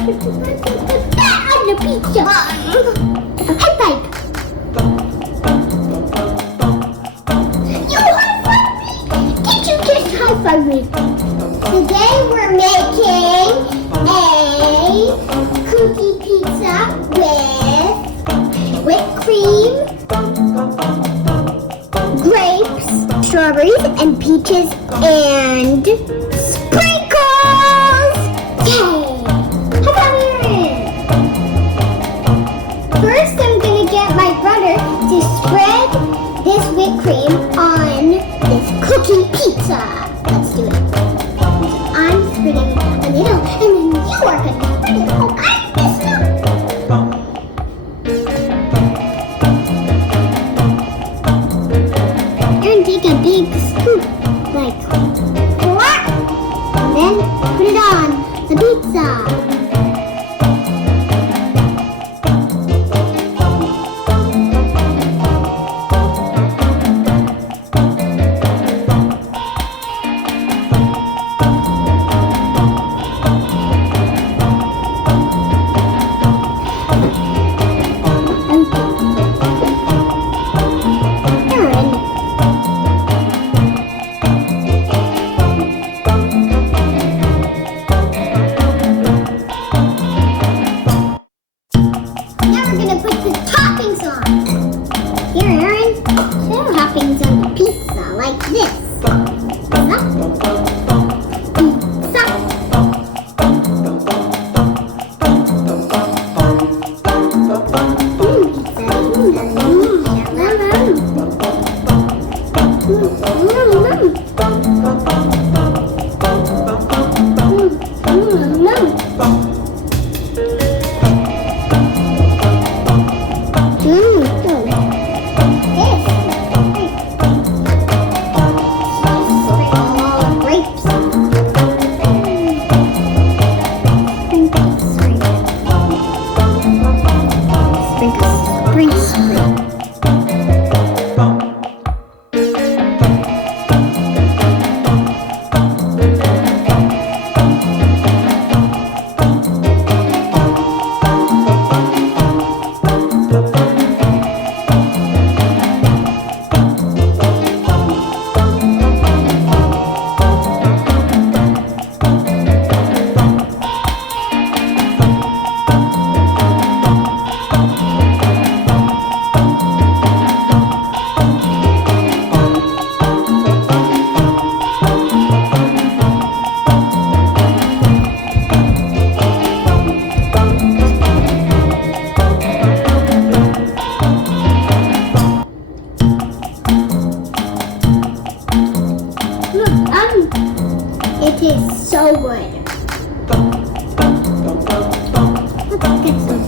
Put that on the pizza. High five. You high five me. Did you just high five me? Today we're making a cookie pizza with whipped cream, grapes, strawberries, and peaches, and sprinkles! Yay! How about Aaron? First, I'm gonna get my brother to spread this whipped cream on this cookie pizza. Let's do it. I'm spreading a little, and then you are gonna spread it. Oh, I messed up. And take a big scoop, like what? And then put it on the pizza. Toppings on the pizza like this. It is so good. Let's get some